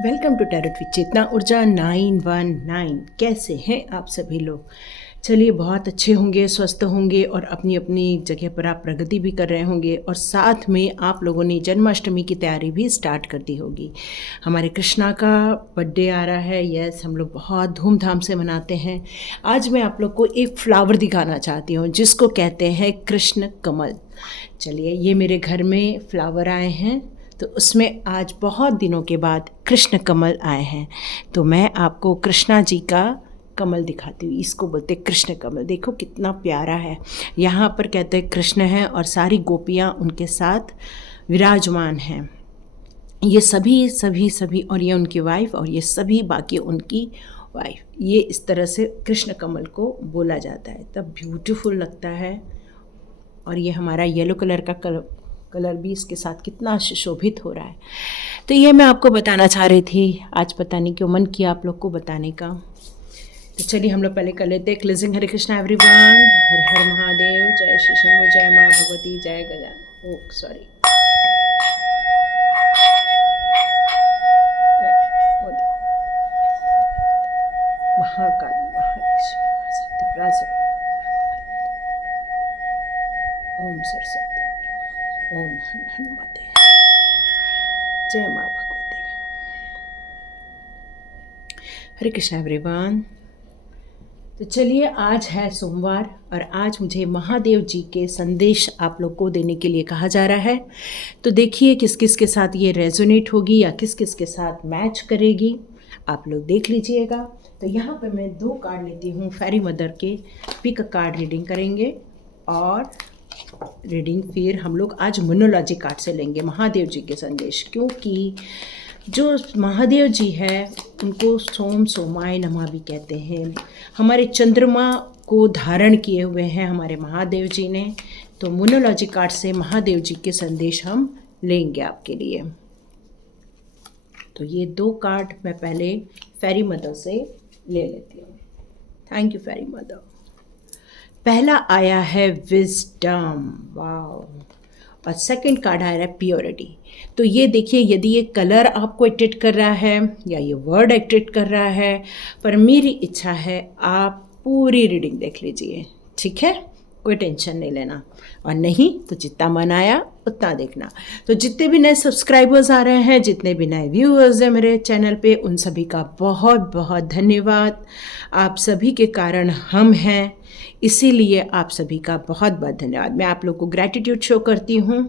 Welcome to tarot with चेतना ऊर्जा 919। कैसे हैं आप सभी लोग? चलिए, बहुत अच्छे होंगे, स्वस्थ होंगे और अपनी अपनी जगह पर आप प्रगति भी कर रहे होंगे। और साथ में आप लोगों ने जन्माष्टमी की तैयारी भी स्टार्ट कर दी होगी। हमारे कृष्णा का बर्थडे आ रहा है। यस, हम लोग बहुत धूमधाम से मनाते हैं। आज मैं आप लोग को एक फ्लावर दिखाना चाहती हूँ जिसको कहते हैं कृष्ण कमल। चलिए, ये मेरे घर में फ्लावर आए हैं, तो उसमें आज बहुत दिनों के बाद कृष्ण कमल आए हैं। तो मैं आपको कृष्णा जी का कमल दिखाती हूँ। इसको बोलते हैं कृष्ण कमल। देखो कितना प्यारा है। यहाँ पर कहते हैं कृष्ण हैं और सारी गोपियाँ उनके साथ विराजमान हैं। ये सभी सभी सभी और ये उनकी वाइफ और ये सभी बाकी उनकी वाइफ। ये इस तरह से कृष्ण कमल को बोला जाता है। तब ब्यूटीफुल लगता है। और ये हमारा येलो कलर का कलर भी इसके साथ कितना सुशोभित हो रहा है। तो ये मैं आपको बताना चाह रही थी। आज पता नहीं क्यों मन किया आप लोग को बताने का। तो चलिए हम लोग पहले कर लेते हैं क्लिजिंग। हरे कृष्णा एवरीवन। हर हर महादेव। जय श्री शंभु, जय माँ भगवती, जय गजानन। ओ सॉरी, महाकाली, महाईश्वरी, महाशक्ति, ओम सरस्वती, ओम हनुमते, जय माँ भगवती। हरे कृष्णा एवरीवन। तो चलिए, आज है सोमवार और आज मुझे महादेव जी के संदेश आप लोग को देने के लिए कहा जा रहा है। तो देखिए किस किस के साथ ये रेजोनेट होगी या किस किस के साथ मैच करेगी, आप लोग देख लीजिएगा। तो यहाँ पे मैं 2 कार्ड लेती हूँ। फेरी मदर के पिक कार्ड रीडिंग करेंगे और रीडिंग फिर हम लोग आज मोनोलॉजी कार्ड से लेंगे महादेव जी के संदेश। क्योंकि जो महादेव जी है उनको सोम सोमाय नमः भी कहते हैं। हमारे चंद्रमा को धारण किए हुए हैं हमारे महादेव जी ने। तो मोनोलॉजी कार्ड से महादेव जी के संदेश हम लेंगे आपके लिए। तो ये 2 कार्ड मैं पहले फेरी मदर से ले लेती हूँ। Thank you fairy mother. पहला आया है विजडम, वाओ। और सेकंड कार्ड आ रहा है प्योरिटी। तो ये देखिए, यदि ये कलर आपको अट्रैक्ट कर रहा है या ये वर्ड अट्रैक्ट कर रहा है, पर मेरी इच्छा है आप पूरी रीडिंग देख लीजिए, ठीक है? कोई टेंशन नहीं लेना, और नहीं तो जितना मन आया उतना देखना। तो जितने भी नए सब्सक्राइबर्स आ रहे हैं, जितने भी नए व्यूअर्स हैं मेरे चैनल पे, उन सभी का बहुत बहुत धन्यवाद। आप सभी के कारण हम हैं, इसीलिए आप सभी का बहुत बहुत धन्यवाद। मैं आप लोग को ग्रैटिट्यूड शो करती हूँ।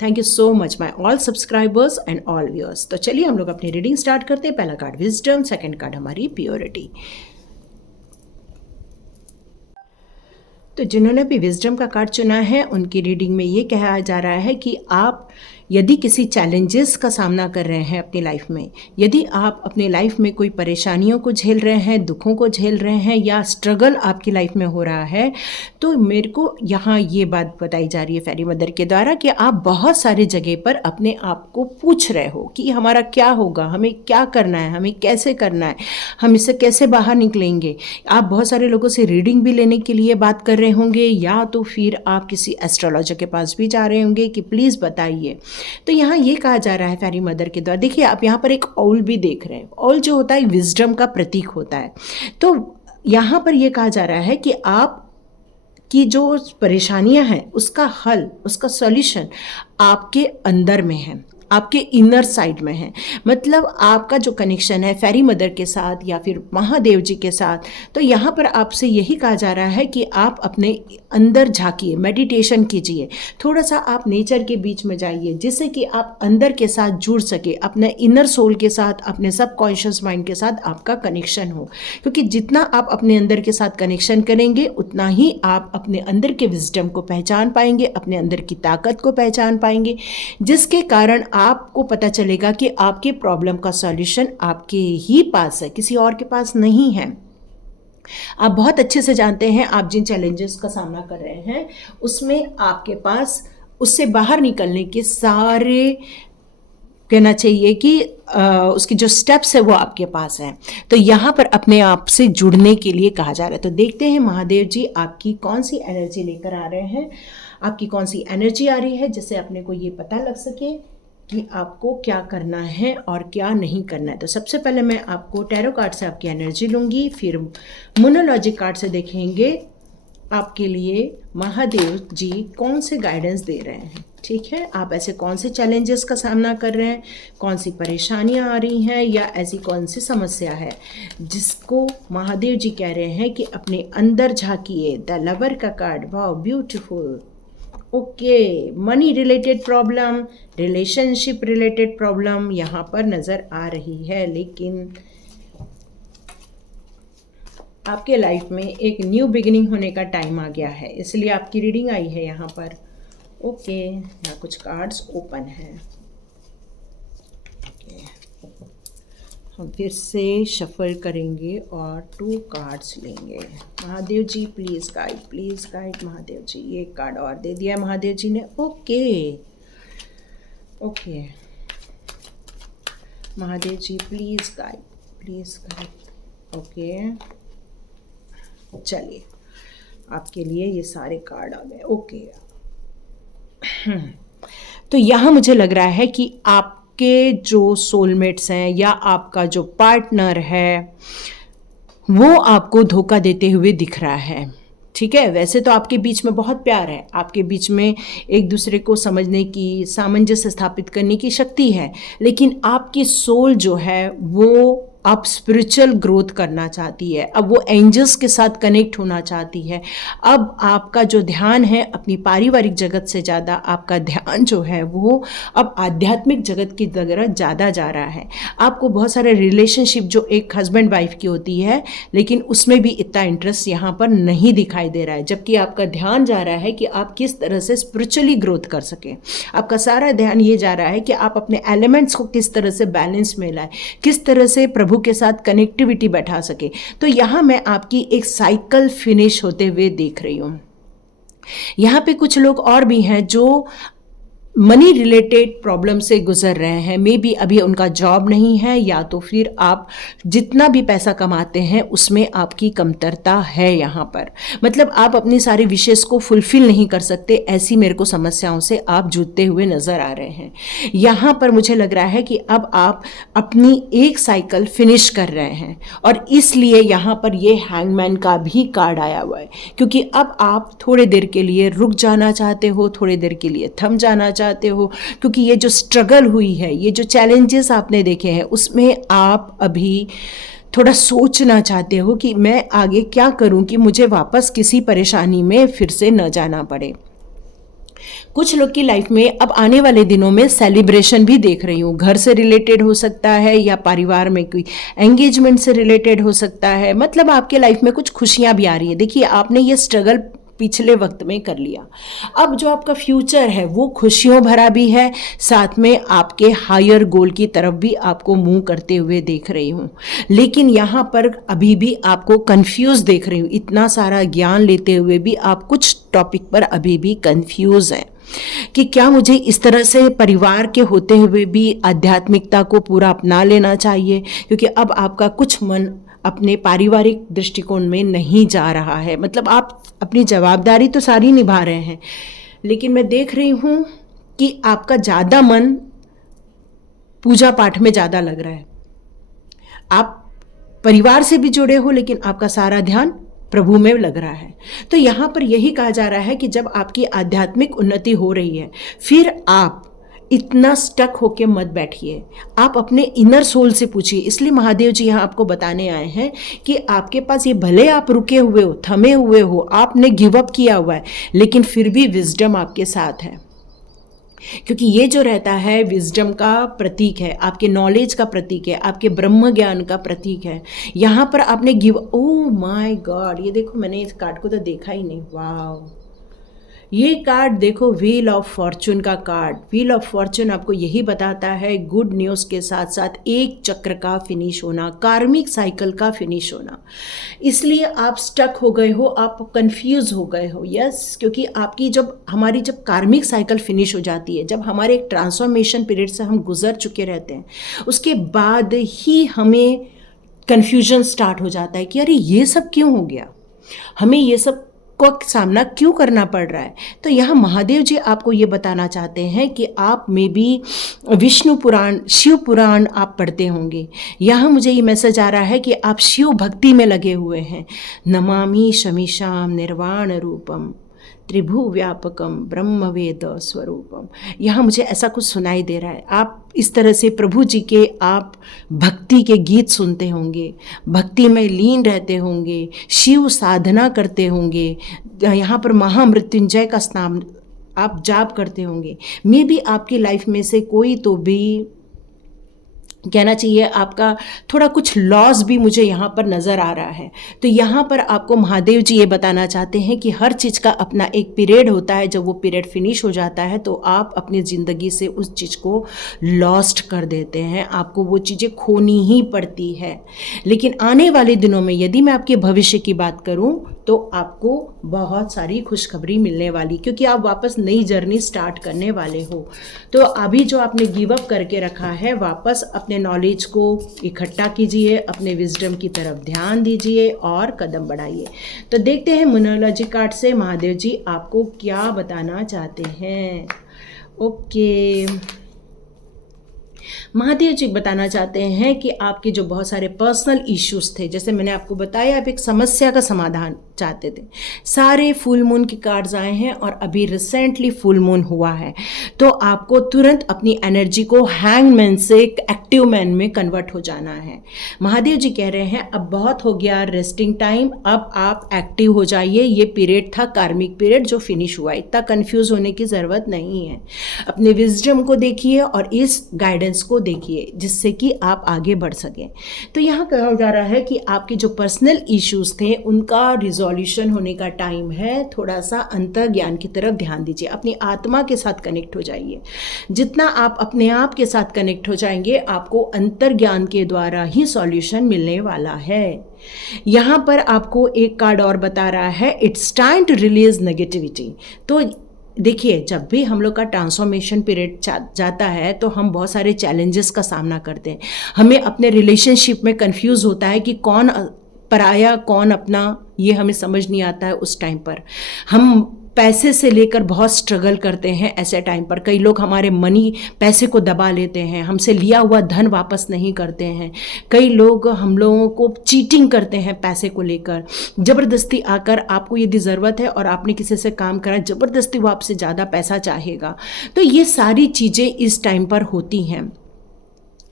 Thank you so much my all subscribers and all viewers. तो चलिए हम लोग अपनी रीडिंग स्टार्ट करते हैं। पहला कार्ड विजडम, सेकंड कार्ड हमारी प्योरिटी। तो जिन्होंने भी विजडम का कार्ड चुना है उनकी रीडिंग में ये कहा जा रहा है कि आप यदि किसी चैलेंजेस का सामना कर रहे हैं अपनी लाइफ में, यदि आप अपनी लाइफ में कोई परेशानियों को झेल रहे हैं, दुखों को झेल रहे हैं या स्ट्रगल आपकी लाइफ में हो रहा है, तो मेरे को यहाँ ये बात बताई जा रही है फेरी मदर के द्वारा कि आप बहुत सारी जगह पर अपने आप को पूछ रहे हो कि हमारा क्या होगा, हमें क्या करना है, हमें कैसे करना है, हम इससे कैसे बाहर निकलेंगे। आप बहुत सारे लोगों से रीडिंग भी लेने के लिए बात कर रहे होंगे, या तो फिर आप किसी एस्ट्रोलॉजर के पास भी जा रहे होंगे कि प्लीज़ बताइए। तो यहाँ ये कहा जा रहा है फेरी मदर के द्वारा, देखिए आप यहाँ पर एक औल भी देख रहे हैं। औल जो होता है विजडम का प्रतीक होता है। तो यहाँ पर ये कहा जा रहा है कि आप की जो परेशानियां हैं उसका हल, उसका सॉल्यूशन आपके अंदर में है, आपके इनर साइड में है। मतलब आपका जो कनेक्शन है फेरी मदर के साथ या फिर महादेव जी के साथ, तो यहाँ पर आपसे यही कहा जा रहा है कि आप अपने अंदर झांकिए, मेडिटेशन कीजिए, थोड़ा सा आप नेचर के बीच में जाइए, जिससे कि आप अंदर के साथ जुड़ सके, अपने इनर सोल के साथ, अपने सब कॉन्शियस माइंड के साथ आपका कनेक्शन हो। क्योंकि जितना आप अपने अंदर के साथ कनेक्शन करेंगे उतना ही आप अपने अंदर के विजडम को पहचान पाएंगे, अपने अंदर की ताकत को पहचान पाएंगे, जिसके कारण आपको पता चलेगा कि आपके प्रॉब्लम का सॉल्यूशन आपके ही पास है, किसी और के पास नहीं है। आप बहुत अच्छे से जानते हैं आप जिन चैलेंजेस का सामना कर रहे हैं उसमें आपके पास उससे बाहर निकलने के सारे, कहना चाहिए कि उसकी जो स्टेप्स है वो आपके पास हैं। तो यहाँ पर अपने आप से जुड़ने के लिए कहा जा रहा है। तो देखते हैं महादेव जी आपकी कौन सी एनर्जी लेकर आ रहे हैं, आपकी कौन सी एनर्जी आ रही है, जिससे अपने को ये पता लग सके कि आपको क्या करना है और क्या नहीं करना है। तो सबसे पहले मैं आपको टैरो कार्ड से आपकी एनर्जी लूँगी, फिर मोनोलॉजिक कार्ड से देखेंगे आपके लिए महादेव जी कौन से गाइडेंस दे रहे हैं। ठीक है, आप ऐसे कौन से चैलेंजेस का सामना कर रहे हैं, कौन सी परेशानियां आ रही हैं, या ऐसी कौन सी समस्या है जिसको महादेव जी कह रहे हैं कि अपने अंदर झांकिए। द लवर का card, wow beautiful. Okay, money related problem, relationship related problem यहाँ पर नज़र आ रही है, लेकिन आपके लाइफ में एक न्यू बिगिनिंग होने का टाइम आ गया है, इसलिए आपकी रीडिंग आई है यहाँ पर। ओके, यहाँ कुछ कार्ड्स ओपन हैं। ओके, हम फिर से शफल करेंगे और 2 कार्ड्स लेंगे। Mahadev ji please guide Mahadev ji. ये कार्ड और दे दिया महादेव जी ने। Okay okay, Mahadev ji please guide. Okay, चलिए आपके लिए ये सारे कार्ड आ गए। ओके, तो यहाँ मुझे लग रहा है कि आपके जो सोलमेट्स हैं या आपका जो पार्टनर है वो आपको धोखा देते हुए दिख रहा है। ठीक है, वैसे तो आपके बीच में बहुत प्यार है, आपके बीच में एक दूसरे को समझने की, सामंजस्य स्थापित करने की शक्ति है, लेकिन आपकी सोल जो है वो अब स्पिरिचुअल ग्रोथ करना चाहती है, अब वो एंजल्स के साथ कनेक्ट होना चाहती है। अब आपका जो ध्यान है अपनी पारिवारिक जगत से ज़्यादा आपका ध्यान जो है वो अब आध्यात्मिक जगत की तरफ ज़्यादा जा रहा है। आपको बहुत सारे रिलेशनशिप जो एक हस्बैंड वाइफ की होती है, लेकिन उसमें भी इतना इंटरेस्ट यहाँ पर नहीं दिखाई दे रहा है, जबकि आपका ध्यान जा रहा है कि आप किस तरह से स्पिरिचुअली ग्रोथ कर सकें। आपका सारा ध्यान ये जा रहा है कि आप अपने एलिमेंट्स को किस तरह से बैलेंस में लाएं, किस तरह से प्रभु के साथ कनेक्टिविटी बैठा सके। तो यहां मैं आपकी एक साइकिल फिनिश होते हुए देख रही हूं। यहां पे कुछ लोग और भी हैं जो मनी रिलेटेड प्रॉब्लम से गुजर रहे हैं। मे बी अभी उनका जॉब नहीं है, या तो फिर आप जितना भी पैसा कमाते हैं उसमें आपकी कमतरता है। यहाँ पर मतलब आप अपनी सारी विशेष को फुलफिल नहीं कर सकते, ऐसी मेरे को समस्याओं से आप जूझते हुए नज़र आ रहे हैं। यहाँ पर मुझे लग रहा है कि अब आप अपनी एक साइकिल फिनिश कर रहे हैं, और इसलिए यहाँ पर ये हैंगमैन का भी कार्ड आया हुआ है, क्योंकि अब आप थोड़े देर के लिए रुक जाना चाहते हो, थोड़े देर के लिए थम जाना चाहते हो, क्योंकि ये जो स्ट्रगल हुई है, ये जो चैलेंजेस आपने देखे हैं, उसमें आप अभी थोड़ा सोचना चाहते हो कि मैं आगे क्या करूं कि मुझे वापस किसी परेशानी में फिर से न जाना पड़े। कुछ लोग की लाइफ में अब आने वाले दिनों में सेलिब्रेशन भी देख रही हूँ। घर से रिलेटेड हो सकता है, या परिवार में कोई एंगेजमेंट से रिलेटेड हो सकता है। मतलब आपके लाइफ में कुछ खुशियाँ भी आ रही है। देखिए, आपने ये स्ट्रगल पिछले वक्त में कर लिया, अब जो आपका फ्यूचर है वो खुशियों भरा भी है, साथ में आपके हायर गोल की तरफ भी आपको मूव करते हुए देख रही हूँ। लेकिन यहाँ पर अभी भी आपको कंफ्यूज देख रही हूँ। इतना सारा ज्ञान लेते हुए भी आप कुछ टॉपिक पर अभी भी कंफ्यूज हैं कि क्या मुझे इस तरह से परिवार के होते हुए भी आध्यात्मिकता को पूरा अपना लेना चाहिए, क्योंकि अब आपका कुछ मन अपने पारिवारिक दृष्टिकोण में नहीं जा रहा है। मतलब आप अपनी जवाबदारी तो सारी निभा रहे हैं, लेकिन मैं देख रही हूँ कि आपका ज़्यादा मन पूजा पाठ में ज़्यादा लग रहा है। आप परिवार से भी जुड़े हो, लेकिन आपका सारा ध्यान प्रभु में लग रहा है। तो यहाँ पर यही कहा जा रहा है कि जब आपकी आध्यात्मिक उन्नति हो रही है, फिर आप इतना स्टक होके मत बैठिए, आप अपने इनर सोल से पूछिए। इसलिए महादेव जी यहाँ आपको बताने आए हैं कि आपके पास ये, भले आप रुके हुए हो, थमे हुए हो, आपने गिव अप किया हुआ है, लेकिन फिर भी विजडम आपके साथ है, क्योंकि ये जो रहता है विजडम का प्रतीक है, आपके नॉलेज का प्रतीक है, आपके ब्रह्म ज्ञान का प्रतीक है। यहाँ पर आपने ओह माय गॉड, ये देखो, मैंने इस कार्ड को तो देखा ही नहीं। वाह, ये कार्ड देखो, व्हील ऑफ फॉर्चून का कार्ड। व्हील ऑफ फॉर्चून आपको यही बताता है गुड न्यूज़ के साथ साथ एक चक्र का फिनिश होना, कार्मिक साइकिल का फिनिश होना। इसलिए आप स्टक हो गए हो, आप कंफ्यूज हो गए हो। यस, क्योंकि आपकी हमारी जब कार्मिक साइकिल फिनिश हो जाती है, जब हमारे एक ट्रांसफॉर्मेशन पीरियड से हम गुजर चुके रहते हैं, उसके बाद ही हमें कन्फ्यूजन स्टार्ट हो जाता है कि अरे ये सब क्यों हो गया, हमें ये सब को सामना क्यों करना पड़ रहा है। तो यहाँ महादेव जी आपको ये बताना चाहते हैं कि आप में भी विष्णु पुराण, शिव पुराण आप पढ़ते होंगे। यहाँ मुझे ये मैसेज आ रहा है कि आप शिव भक्ति में लगे हुए हैं। नमामि शमीशाम निर्वाण रूपम त्रिभु व्यापकम ब्रह्म वेद स्वरूपम। यहाँ मुझे ऐसा कुछ सुनाई दे रहा है। आप इस तरह से प्रभु जी के आप भक्ति के गीत सुनते होंगे, भक्ति में लीन रहते होंगे, शिव साधना करते होंगे, यहाँ पर महामृत्युंजय का स्नाम आप जाप करते होंगे। मे बी आपकी लाइफ में से कोई तो भी कहना चाहिए आपका थोड़ा कुछ लॉस भी मुझे यहाँ पर नज़र आ रहा है। तो यहाँ पर आपको महादेव जी ये बताना चाहते हैं कि हर चीज़ का अपना एक पीरियड होता है। जब वो पीरियड फिनिश हो जाता है तो आप अपनी ज़िंदगी से उस चीज़ को लॉस्ट कर देते हैं, आपको वो चीज़ें खोनी ही पड़ती है। लेकिन आने वाले दिनों में यदि मैं आपके भविष्य की बात करूँ तो आपको बहुत सारी खुशखबरी मिलने वाली, क्योंकि आप वापस नई जर्नी स्टार्ट करने वाले हो। तो अभी जो आपने गिव अप करके रखा है, वापस अपने नॉलेज को इकट्ठा कीजिए, अपने विजडम की तरफ ध्यान दीजिए और कदम बढ़ाइए। तो देखते हैं न्यूमरोलॉजी कार्ड से महादेव जी आपको क्या बताना चाहते हैं। ओके, महादेव जी बताना चाहते हैं कि आपके जो बहुत सारे पर्सनल इश्यूज थे, जैसे मैंने आपको बताया आप एक समस्या का समाधान चाहते थे, सारे फुल मून की कार्ड्स आए हैं और अभी रिसेंटली फुल मून हुआ है। तो आपको तुरंत अपनी एनर्जी को हैंगमैन से एक्टिव मैन में कन्वर्ट हो जाना है। महादेव जी कह रहे हैं अब बहुत हो गया रेस्टिंग टाइम, अब आप एक्टिव हो जाइए। ये पीरियड था कार्मिक पीरियड जो फिनिश हुआ, इतना कंफ्यूज होने की ज़रूरत नहीं है। अपने विजडम को देखिए और इस गाइडेंस को देखिए जिससे कि आप आगे बढ़ सकें। तो यहाँ कहा जा रहा है कि आपके जो पर्सनल इश्यूज थे उनका रिजोल्यूशन होने का टाइम है। थोड़ा सा अंतर ज्ञान की तरफ ध्यान दीजिए, अपनी आत्मा के साथ कनेक्ट हो जाइए। जितना आप अपने आप के साथ कनेक्ट हो जाएंगे आपको अंतर ज्ञान के द्वारा ही सॉल्यूशन मिलने वाला है। यहाँ पर आपको एक कार्ड और बता रहा है, it's time to release negativity. तो देखिए, जब भी हम लोग का ट्रांसफॉर्मेशन पीरियड जाता है तो हम बहुत सारे चैलेंजेस का सामना करते हैं। हमें अपने रिलेशनशिप में कंफ्यूज होता है कि कौन पराया कौन अपना, ये हमें समझ नहीं आता है। उस टाइम पर हम पैसे से लेकर बहुत स्ट्रगल करते हैं। ऐसे टाइम पर कई लोग हमारे मनी पैसे को दबा लेते हैं, हमसे लिया हुआ धन वापस नहीं करते हैं। कई लोग हम लोगों को चीटिंग करते हैं पैसे को लेकर, ज़बरदस्ती आकर आपको यदि ज़रूरत है और आपने किसी से काम करा, ज़बरदस्ती वो आपसे ज़्यादा पैसा चाहेगा। तो ये सारी चीज़ें इस टाइम पर होती हैं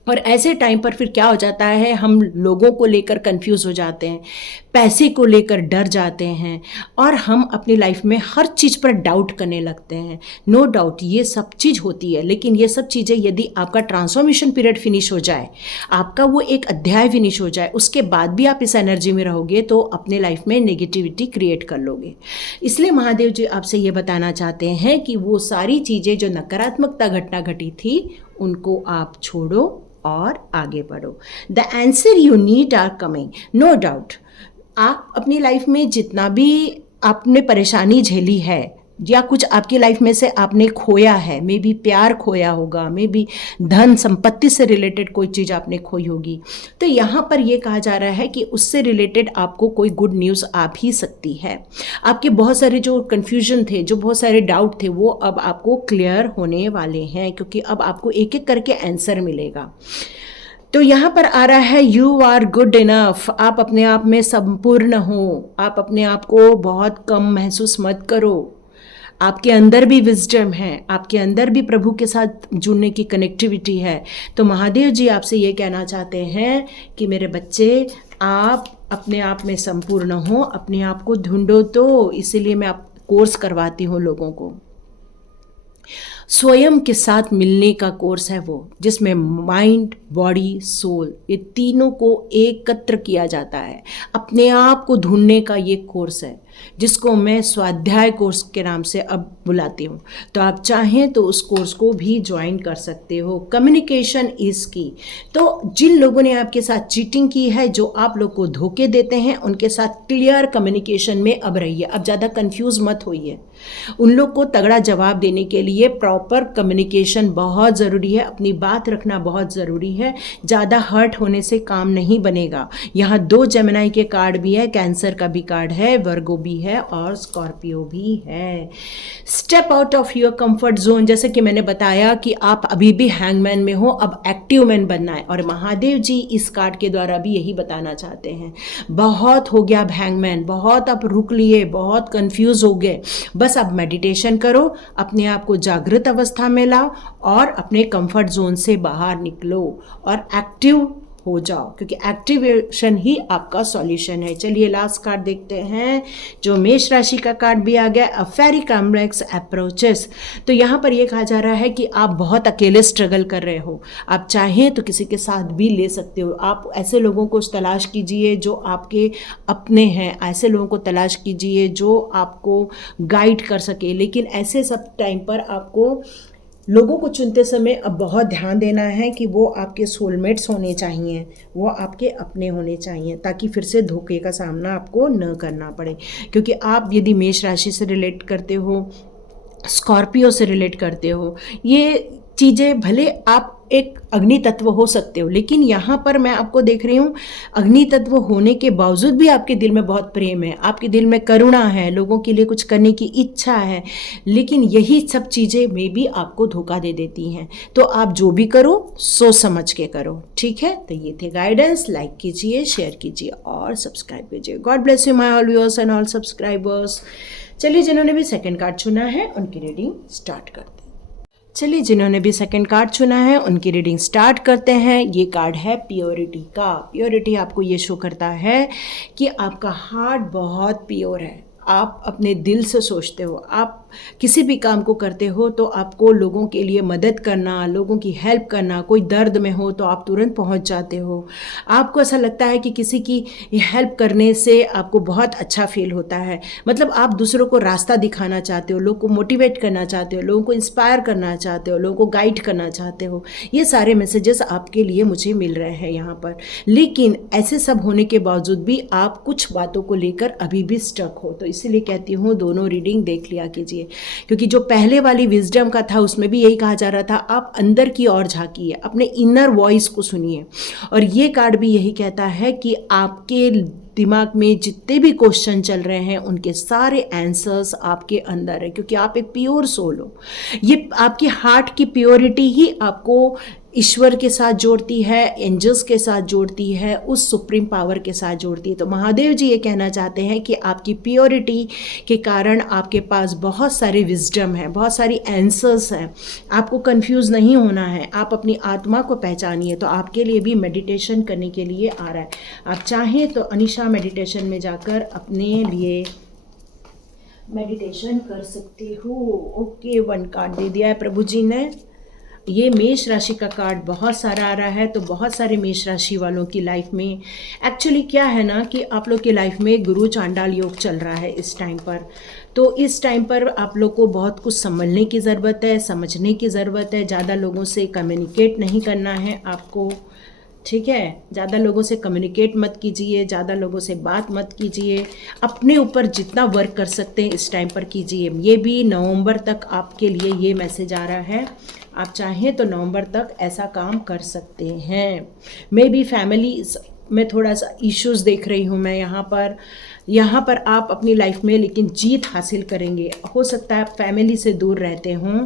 और ऐसे टाइम पर फिर क्या हो जाता है, हम लोगों को लेकर कंफ्यूज हो जाते हैं, पैसे को लेकर डर जाते हैं और हम अपनी लाइफ में हर चीज़ पर डाउट करने लगते हैं। नो डाउट ये सब चीज़ होती है, लेकिन ये सब चीज़ें यदि आपका ट्रांसफॉर्मेशन पीरियड फिनिश हो जाए, आपका वो एक अध्याय फिनिश हो जाए, उसके बाद भी आप इस एनर्जी में रहोगे तो अपने लाइफ में नेगेटिविटी क्रिएट कर लोगे। इसलिए महादेव जी आपसे ये बताना चाहते हैं कि वो सारी चीज़ें जो नकारात्मकता घटना घटी थी उनको आप छोड़ो और आगे बढ़ो। The answer you need are coming, no doubt. आप अपनी लाइफ में जितना भी आपने परेशानी झेली है या कुछ आपकी लाइफ में से आपने खोया है, मे बी प्यार खोया होगा, मे बी धन संपत्ति से रिलेटेड कोई चीज़ आपने खोई होगी, तो यहाँ पर ये कहा जा रहा है कि उससे रिलेटेड आपको कोई गुड न्यूज़ आ भी सकती है। आपके बहुत सारे जो कन्फ्यूजन थे, जो बहुत सारे डाउट थे, वो अब आपको क्लियर होने वाले हैं, क्योंकि अब आपको एक एक करके आंसर मिलेगा। तो यहाँ पर आ रहा है यू आर गुड इनफ, आप अपने आप में संपूर्ण हो, आप अपने आप को बहुत कम महसूस मत करो। आपके अंदर भी विजडम है, आपके अंदर भी प्रभु के साथ जुड़ने की कनेक्टिविटी है। तो महादेव जी आपसे ये कहना चाहते हैं कि मेरे बच्चे, आप अपने आप में संपूर्ण हो, अपने आप को ढूंढो। तो इसीलिए मैं आप कोर्स करवाती हूँ लोगों को, स्वयं के साथ मिलने का कोर्स है वो, जिसमें माइंड, बॉडी, सोल, ये तीनों को एकत्र किया जाता है। अपने आप को ढूंढने का ये कोर्स है, जिसको मैं स्वाध्याय कोर्स के नाम से अब बुलाती हूँ। तो आप चाहें तो उस कोर्स को भी ज्वाइन कर सकते हो। कम्युनिकेशन इज की। तो जिन लोगों ने आपके साथ चीटिंग की है, जो आप लोग को धोखे देते हैं, उनके साथ क्लियर कम्युनिकेशन में अब रहिए। अब ज़्यादा कंफ्यूज मत होइए। उन लोग को तगड़ा जवाब देने के लिए प्रॉपर कम्युनिकेशन बहुत ज़रूरी है, अपनी बात रखना बहुत ज़रूरी है। ज़्यादा हर्ट होने से काम नहीं बनेगा। यहाँ 2 जेमिनी के कार्ड भी है, कैंसर का भी कार्ड है, वर्गो भी भी है और स्कॉर्पियो भी है। Step out of your comfort zone, जैसे कि मैंने बताया कि आप अभी भी हैंगमैन में हो, अब एक्टिव मैन बनना है। और महादेव जी इस कार्ड के द्वारा भी यही बताना चाहते हैं, बहुत हो गया अब हैंगमैन, बहुत आप रुक लिए, बहुत कंफ्यूज हो गए, बस अब मेडिटेशन करो, अपने आप को जागृत अवस्था में लाओ और अपने कंफर्ट जोन से बाहर निकलो और एक्टिव हो जाओ, क्योंकि एक्टिवेशन ही आपका सॉल्यूशन है। चलिए लास्ट कार्ड देखते हैं, जो मेष राशि का कार्ड भी आ गया, अ वेरी कॉम्प्लेक्स अप्रोचेस। तो यहाँ पर ये कहा जा रहा है कि आप बहुत अकेले स्ट्रगल कर रहे हो, आप चाहें तो किसी के साथ भी ले सकते हो। आप ऐसे लोगों को तलाश कीजिए जो आपके अपने हैं, ऐसे लोगों को तलाश कीजिए जो आपको गाइड कर सके। लेकिन ऐसे सब टाइम पर आपको लोगों को चुनते समय अब बहुत ध्यान देना है कि वो आपके सोलमेट्स होने चाहिए, वो आपके अपने होने चाहिए, ताकि फिर से धोखे का सामना आपको न करना पड़े। क्योंकि आप यदि मेष राशि से रिलेट करते हो, स्कॉर्पियो से रिलेट करते हो, ये चीज़ें भले आप एक अग्नि तत्व हो सकते हो, लेकिन यहाँ पर मैं आपको देख रही हूँ अग्नि तत्व होने के बावजूद भी आपके दिल में बहुत प्रेम है, आपके दिल में करुणा है, लोगों के लिए कुछ करने की इच्छा है, लेकिन यही सब चीज़ें में भी आपको धोखा दे देती हैं। तो आप जो भी करो सोच समझ के करो, ठीक है। तो ये थे गाइडेंस, लाइक कीजिए, शेयर कीजिए और सब्सक्राइब कीजिए। God bless you my all viewers and all subscribers. चलिए जिन्होंने भी सेकंड कार्ड चुना है उनकी रीडिंग स्टार्ट करते हैं। चलिए जिन्होंने भी सेकंड कार्ड चुना है उनकी रीडिंग स्टार्ट करते हैं। ये कार्ड है प्योरिटी का। प्योरिटी आपको ये शो करता है कि आपका हार्ट बहुत प्योर है, आप अपने दिल से सोचते हो, आप किसी भी काम को करते हो तो आपको लोगों के लिए मदद करना, लोगों की हेल्प करना, कोई दर्द में हो तो आप तुरंत पहुंच जाते हो। आपको ऐसा लगता है कि किसी की हेल्प करने से आपको बहुत अच्छा फील होता है। मतलब आप दूसरों को रास्ता दिखाना चाहते हो, लोगों को मोटिवेट करना चाहते हो, लोगों को इंस्पायर करना चाहते हो, लोगों को गाइड करना चाहते हो। ये सारे मैसेजेस आपके लिए मुझे मिल रहे हैं यहाँ पर। लेकिन ऐसे सब होने के बावजूद भी आप कुछ बातों को लेकर अभी भी स्टक हो। तो इसीलिए कहती हूँ दोनों रीडिंग देख लिया कीजिए, क्योंकि जो पहले वाली विजडम का था उसमें भी यही कहा जा रहा था, आप अंदर की ओर झांकिए, अपने इनर वॉइस को सुनिए। और ये कार्ड भी यही कहता है कि आपके दिमाग में जितने भी क्वेश्चन चल रहे हैं उनके सारे आंसर्स आपके अंदर है, क्योंकि आप एक प्योर सोल हो। ये आपकी हार्ट की प्योरिटी ही आपको ईश्वर के साथ जोड़ती है, एंजल्स के साथ जोड़ती है, उस सुप्रीम पावर के साथ जोड़ती है। तो महादेव जी ये कहना चाहते हैं कि आपकी प्योरिटी के कारण आपके पास बहुत सारी विजडम है, बहुत सारी आंसर्स हैं, आपको कंफ्यूज नहीं होना है। आप अपनी आत्मा को पहचानिए। तो आपके लिए भी मेडिटेशन करने के लिए आ रहा है। आप चाहें तो अनिशा मेडिटेशन में जाकर अपने लिए मेडिटेशन कर सकती हो। ओके, 1 कार्ड दे दिया है प्रभु जी ने। ये मेष राशि का कार्ड बहुत सारा आ रहा है। तो बहुत सारे मेष राशि वालों की लाइफ में एक्चुअली क्या है ना कि आप लोग की लाइफ में गुरु चांडाल योग चल रहा है इस टाइम पर। तो इस टाइम पर आप लोग को बहुत कुछ समझने की ज़रूरत है, समझने की ज़रूरत है। ज़्यादा लोगों से कम्युनिकेट नहीं करना है आपको, ठीक है। ज़्यादा लोगों से कम्युनिकेट मत कीजिए, ज़्यादा लोगों से बात मत कीजिए। अपने ऊपर जितना वर्क कर सकते हैं इस टाइम पर कीजिए। ये भी नवंबर तक आपके लिए ये मैसेज आ रहा है। आप चाहें तो नवंबर तक ऐसा काम कर सकते हैं। मे बी फैमिली में थोड़ा सा इश्यूज देख रही हूँ मैं यहाँ पर आप अपनी लाइफ में लेकिन जीत हासिल करेंगे। हो सकता है आप फैमिली से दूर रहते हों।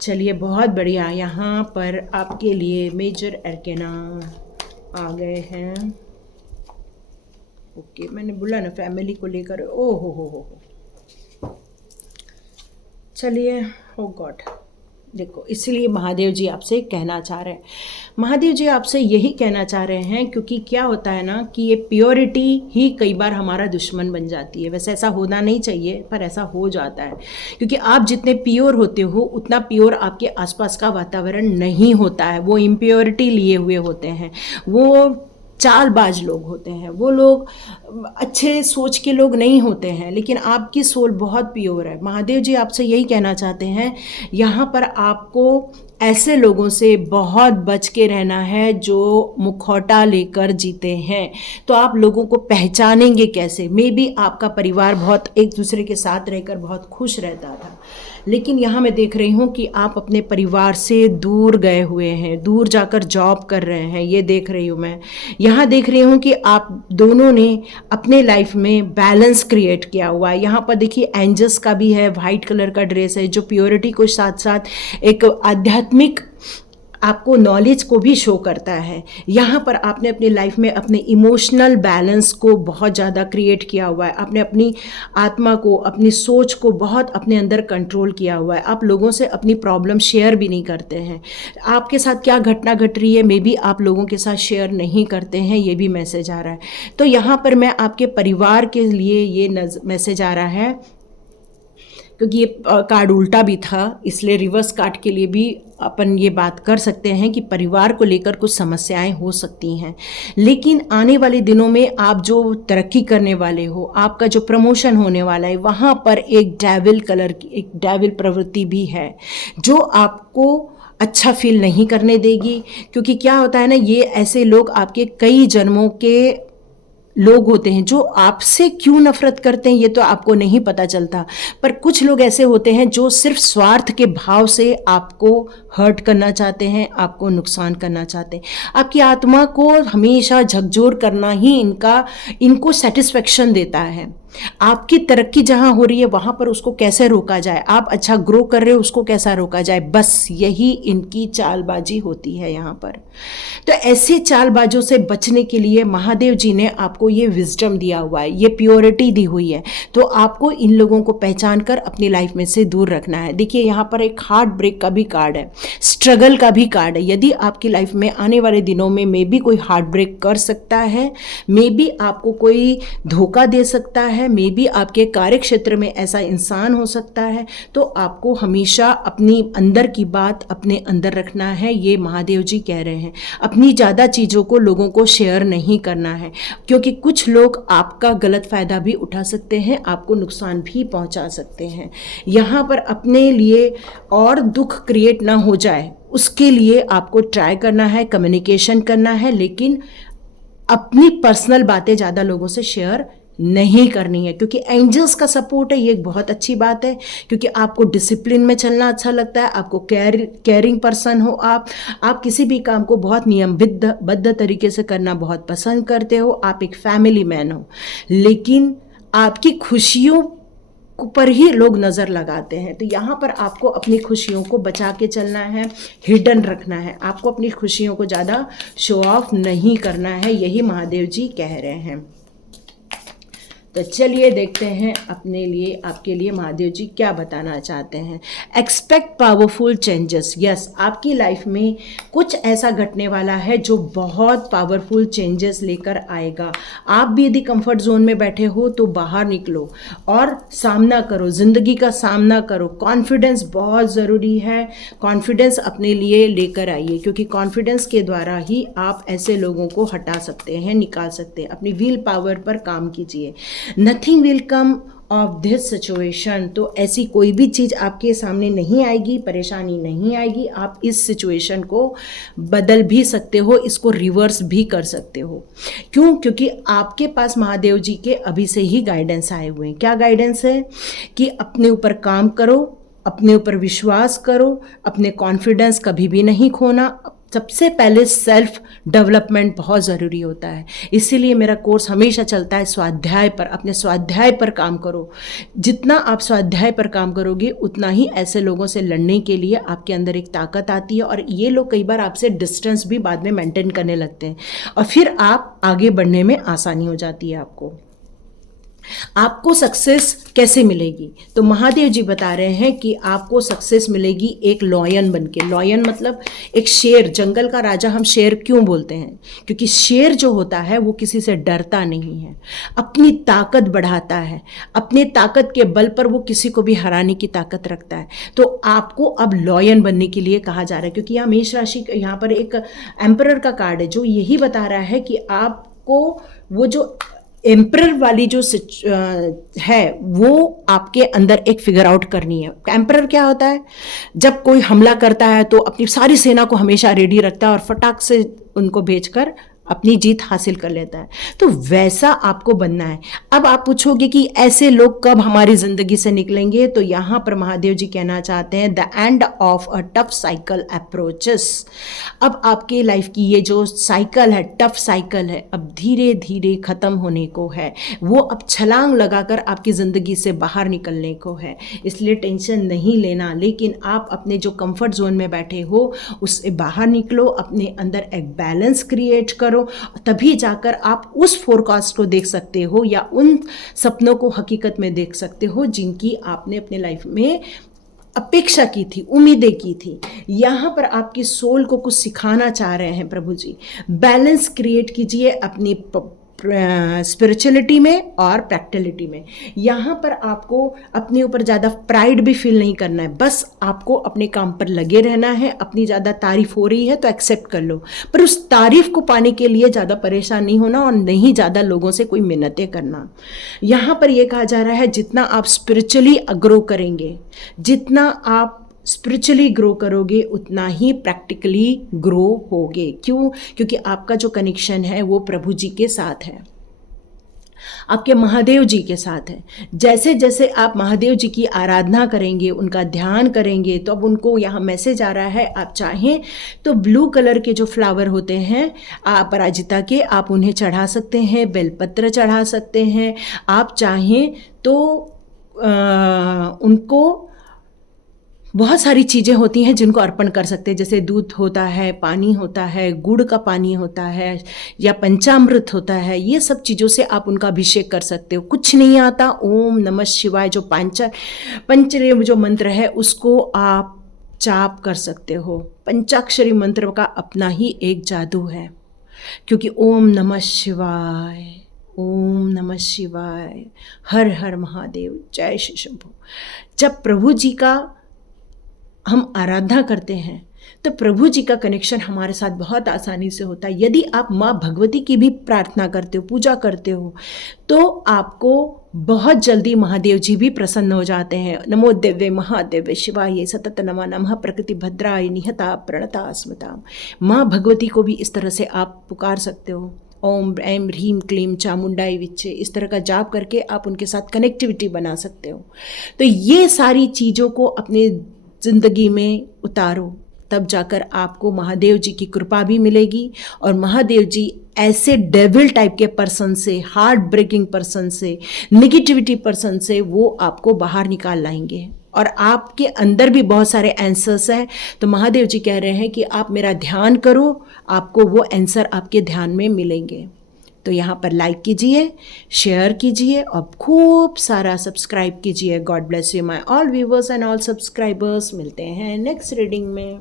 चलिए बहुत बढ़िया, यहाँ पर आपके लिए मेजर एरकेना आ गए हैं। ओके, मैंने बोला ना फैमिली को लेकर, ओ हो। चलिए, ओ गॉड, देखो इसलिए महादेव जी आपसे कहना चाह रहे हैं, महादेव जी आपसे यही कहना चाह रहे हैं, क्योंकि क्या होता है ना कि ये प्योरिटी ही कई बार हमारा दुश्मन बन जाती है। वैसे ऐसा होना नहीं चाहिए पर ऐसा हो जाता है, क्योंकि आप जितने प्योर होते हो उतना प्योर आपके आसपास का वातावरण नहीं होता है। वो इम्प्योरिटी लिए हुए होते हैं, वो चालबाज लोग होते हैं, वो लोग अच्छे सोच के लोग नहीं होते हैं। लेकिन आपकी सोल बहुत प्योर है। महादेव जी आपसे यही कहना चाहते हैं, यहाँ पर आपको ऐसे लोगों से बहुत बच के रहना है जो मुखौटा लेकर जीते हैं। तो आप लोगों को पहचानेंगे कैसे? मे बी आपका परिवार बहुत एक दूसरे के साथ रहकर बहुत खुश रहता था, लेकिन यहाँ मैं देख रही हूँ कि आप अपने परिवार से दूर गए हुए हैं, दूर जाकर जॉब कर रहे हैं, ये देख रही हूँ मैं। यहाँ देख रही हूँ कि आप दोनों ने अपने लाइफ में बैलेंस क्रिएट किया हुआ है। यहाँ पर देखिए एंजल्स का भी है, वाइट कलर का ड्रेस है जो प्योरिटी को साथ साथ एक आध्यात्मिक आपको नॉलेज को भी शो करता है। यहाँ पर आपने अपनी लाइफ में अपने इमोशनल बैलेंस को बहुत ज़्यादा क्रिएट किया हुआ है। आपने अपनी आत्मा को, अपनी सोच को बहुत अपने अंदर कंट्रोल किया हुआ है। आप लोगों से अपनी प्रॉब्लम शेयर भी नहीं करते हैं। आपके साथ क्या घटना घट रही है मे बी आप लोगों के साथ शेयर नहीं करते हैं, ये भी मैसेज आ रहा है। तो यहाँ पर मैं आपके परिवार के लिए ये मैसेज आ रहा है, क्योंकि ये कार्ड उल्टा भी था, इसलिए रिवर्स कार्ड के लिए भी अपन ये बात कर सकते हैं कि परिवार को लेकर कुछ समस्याएं हो सकती हैं। लेकिन आने वाले दिनों में आप जो तरक्की करने वाले हो, आपका जो प्रमोशन होने वाला है, वहाँ पर एक डेविल प्रवृत्ति भी है जो आपको अच्छा फील नहीं करने देगी। क्योंकि क्या होता है ना, ये ऐसे लोग आपके कई जन्मों के लोग होते हैं जो आपसे क्यों नफरत करते हैं ये तो आपको नहीं पता चलता, पर कुछ लोग ऐसे होते हैं जो सिर्फ स्वार्थ के भाव से आपको हर्ट करना चाहते हैं, आपको नुकसान करना चाहते हैं। आपकी आत्मा को हमेशा झकझोर करना ही इनको सेटिस्फेक्शन देता है। आपकी तरक्की जहाँ हो रही है वहाँ पर उसको कैसे रोका जाए, आप अच्छा ग्रो कर रहे हो उसको कैसा रोका जाए, बस यही इनकी चालबाजी होती है यहाँ पर। तो ऐसे चालबाजों से बचने के लिए महादेव जी ने आपको ये विजडम दिया हुआ है, ये प्योरिटी दी हुई है। तो आपको इन लोगों को पहचान कर अपनी लाइफ में से दूर रखना है। देखिए यहाँ पर एक हार्ट ब्रेक का भी कार्ड है, स्ट्रगल का भी कार्ड है। यदि आपकी लाइफ में आने वाले दिनों में मे बी कोई हार्ट ब्रेक कर सकता है, मे बी आपको कोई धोखा दे सकता है, मे बी आपके कार्य क्षेत्र में ऐसा इंसान हो सकता है, तो आपको हमेशा अपनी अंदर की बात अपने अंदर रखना है। ये महादेव जी कह रहे हैं अपनी ज़्यादा चीज़ों को लोगों को शेयर नहीं करना है, क्योंकि कुछ लोग आपका गलत फ़ायदा भी उठा सकते हैं, आपको नुकसान भी पहुंचा सकते हैं। यहाँ पर अपने लिए और दुख क्रिएट ना हो जाए उसके लिए आपको ट्राई करना है, कम्युनिकेशन करना है, लेकिन अपनी पर्सनल बातें ज़्यादा लोगों से शेयर नहीं करनी है। क्योंकि एंजल्स का सपोर्ट है, ये एक बहुत अच्छी बात है, क्योंकि आपको डिसिप्लिन में चलना अच्छा लगता है, आपको केयरिंग पर्सन हो, आप किसी भी काम को बहुत नियमबद्ध तरीके से करना बहुत पसंद करते हो, आप एक फैमिली मैन हो। लेकिन आपकी खुशियों पर ही लोग नज़र लगाते हैं। तो यहाँ पर आपको अपनी खुशियों को बचा के चलना है, हिडन रखना है, आपको अपनी खुशियों को ज़्यादा शो ऑफ नहीं करना है, यही महादेव जी कह रहे हैं। तो चलिए देखते हैं अपने लिए, आपके लिए महादेव जी क्या बताना चाहते हैं। Expect powerful changes. यस, आपकी लाइफ में कुछ ऐसा घटने वाला है जो बहुत पावरफुल चेंजेस लेकर आएगा। आप भी यदि कंफर्ट जोन में बैठे हो तो बाहर निकलो और सामना करो, ज़िंदगी का सामना करो। कॉन्फिडेंस बहुत ज़रूरी है, कॉन्फिडेंस अपने लिए लेकर आइए, क्योंकि कॉन्फिडेंस के द्वारा ही आप ऐसे लोगों को हटा सकते हैं, निकाल सकते हैं। अपनी विल पावर पर काम कीजिए। Nothing will come of this situation. तो ऐसी कोई भी चीज़ आपके सामने नहीं आएगी, परेशानी नहीं आएगी। आप इस सिचुएशन को बदल भी सकते हो, इसको रिवर्स भी कर सकते हो। क्यों? क्योंकि आपके पास महादेव जी के अभी से ही गाइडेंस आए हुए हैं। क्या गाइडेंस है? कि अपने ऊपर काम करो, अपने ऊपर विश्वास करो, अपने कॉन्फिडेंस कभी भी नहीं खोना। सबसे पहले सेल्फ डेवलपमेंट बहुत ज़रूरी होता है, इसीलिए मेरा कोर्स हमेशा चलता है स्वाध्याय पर। अपने स्वाध्याय पर काम करो। जितना आप स्वाध्याय पर काम करोगे उतना ही ऐसे लोगों से लड़ने के लिए आपके अंदर एक ताकत आती है, और ये लोग कई बार आपसे डिस्टेंस भी बाद में मेंटेन करने लगते हैं, और फिर आप आगे बढ़ने में आसानी हो जाती है। आपको सक्सेस कैसे मिलेगी? तो महादेव जी बता रहे हैं कि आपको सक्सेस मिलेगी एक लॉयन बनके। लॉयन मतलब एक शेर, जंगल का राजा हम शेर क्यों बोलते हैं? क्योंकि शेर जो होता है वो किसी से डरता नहीं है, अपनी ताकत बढ़ाता है, अपने ताकत के बल पर वो किसी को भी हराने की ताकत रखता है। तो आपको अब लॉयन बनने के लिए कहा जा रहा है, क्योंकि यहाँ मेष राशि, यहाँ पर एक एम्परर का कार्ड है जो यही बता रहा है कि आपको वो जो एम्परर वाली जो है वो आपके अंदर एक फिगर आउट करनी है। एम्परर क्या होता है? जब कोई हमला करता है तो अपनी सारी सेना को हमेशा रेडी रखता है और फटाक से उनको भेजकर अपनी जीत हासिल कर लेता है। तो वैसा आपको बनना है। अब आप पूछोगे कि ऐसे लोग कब हमारी ज़िंदगी से निकलेंगे, तो यहाँ पर महादेव जी कहना चाहते हैं the end of a tough cycle approaches. अब आपके लाइफ की ये जो साइकिल है, टफ साइकिल है, अब धीरे धीरे ख़त्म होने को है। वो अब छलांग लगाकर आपकी ज़िंदगी से बाहर निकलने को है। इसलिए टेंशन नहीं लेना, लेकिन आप अपने जो कंफर्ट जोन में बैठे हो उससे बाहर निकलो, अपने अंदर एक बैलेंस क्रिएट करो, तभी जाकर आप उस फोरकास्ट को देख सकते हो या उन सपनों को हकीकत में देख सकते हो जिनकी आपने अपने लाइफ में अपेक्षा की थी, उम्मीदें की थी। यहाँ पर आपकी सोल को कुछ सिखाना चाह रहे हैं प्रभु जी। बैलेंस क्रिएट कीजिए अपनी स्पिरिचुअलिटी में और प्रैक्टिलिटी में। यहाँ पर आपको अपने ऊपर ज़्यादा प्राइड भी फील नहीं करना है, बस आपको अपने काम पर लगे रहना है। अपनी ज़्यादा तारीफ हो रही है तो एक्सेप्ट कर लो, पर उस तारीफ को पाने के लिए ज़्यादा परेशान नहीं होना और नहीं ज़्यादा लोगों से कोई मिन्नतें करना। यहाँ पर यह कहा जा रहा है जितना आप स्पिरिचुअली ग्रो करेंगे, जितना आप स्पिरिचुअली ग्रो करोगे, उतना ही प्रैक्टिकली ग्रो होगे। क्यों? क्योंकि आपका जो कनेक्शन है वो प्रभु जी के साथ है, आपके महादेव जी के साथ है। जैसे जैसे आप महादेव जी की आराधना करेंगे, उनका ध्यान करेंगे, तो अब उनको यहाँ मैसेज आ रहा है, आप चाहें तो ब्लू कलर के जो फ्लावर होते हैं अपराजिता के, आप उन्हें चढ़ा सकते हैं, बेलपत्र चढ़ा सकते हैं। आप चाहें तो उनको बहुत सारी चीज़ें होती हैं जिनको अर्पण कर सकते हैं, जैसे दूध होता है, पानी होता है, गुड़ का पानी होता है, या पंचामृत होता है। ये सब चीज़ों से आप उनका अभिषेक कर सकते हो। कुछ नहीं आता, ओम नमः शिवाय जो पंचरे जो मंत्र है उसको आप जाप कर सकते हो। पंचाक्षरी मंत्र का अपना ही एक जादू है, क्योंकि ओम नमः शिवाय, ओम नमः शिवाय, हर हर महादेव, जय श्री शंभू। जब प्रभु जी का हम आराधना करते हैं तो प्रभु जी का कनेक्शन हमारे साथ बहुत आसानी से होता है। यदि आप माँ भगवती की भी प्रार्थना करते हो, पूजा करते हो, तो आपको बहुत जल्दी महादेव जी भी प्रसन्न हो जाते हैं। नमो दिव्य महादेव्य शिवाय सतत नमा नमः प्रकृति भद्राय निहता प्रणता स्मृता। माँ भगवती को भी इस तरह से आप पुकार सकते हो। ओम ऐं ह्रीं क्लीं चामुंडाई विच्चे, इस तरह का जाप करके आप उनके साथ कनेक्टिविटी बना सकते हो। तो ये सारी चीज़ों को अपने ज़िंदगी में उतारो, तब जाकर आपको महादेव जी की कृपा भी मिलेगी। और महादेव जी ऐसे डेविल टाइप के पर्सन से, हार्ट ब्रेकिंग पर्सन से, नेगेटिविटी पर्सन से वो आपको बाहर निकाल लाएंगे। और आपके अंदर भी बहुत सारे आंसर्स हैं, तो महादेव जी कह रहे हैं कि आप मेरा ध्यान करो, आपको वो आंसर आपके ध्यान में मिलेंगे। तो यहाँ पर लाइक कीजिए, शेयर कीजिए और खूब सारा सब्सक्राइब कीजिए। God bless you my all viewers and all subscribers. मिलते हैं नेक्स्ट रीडिंग में।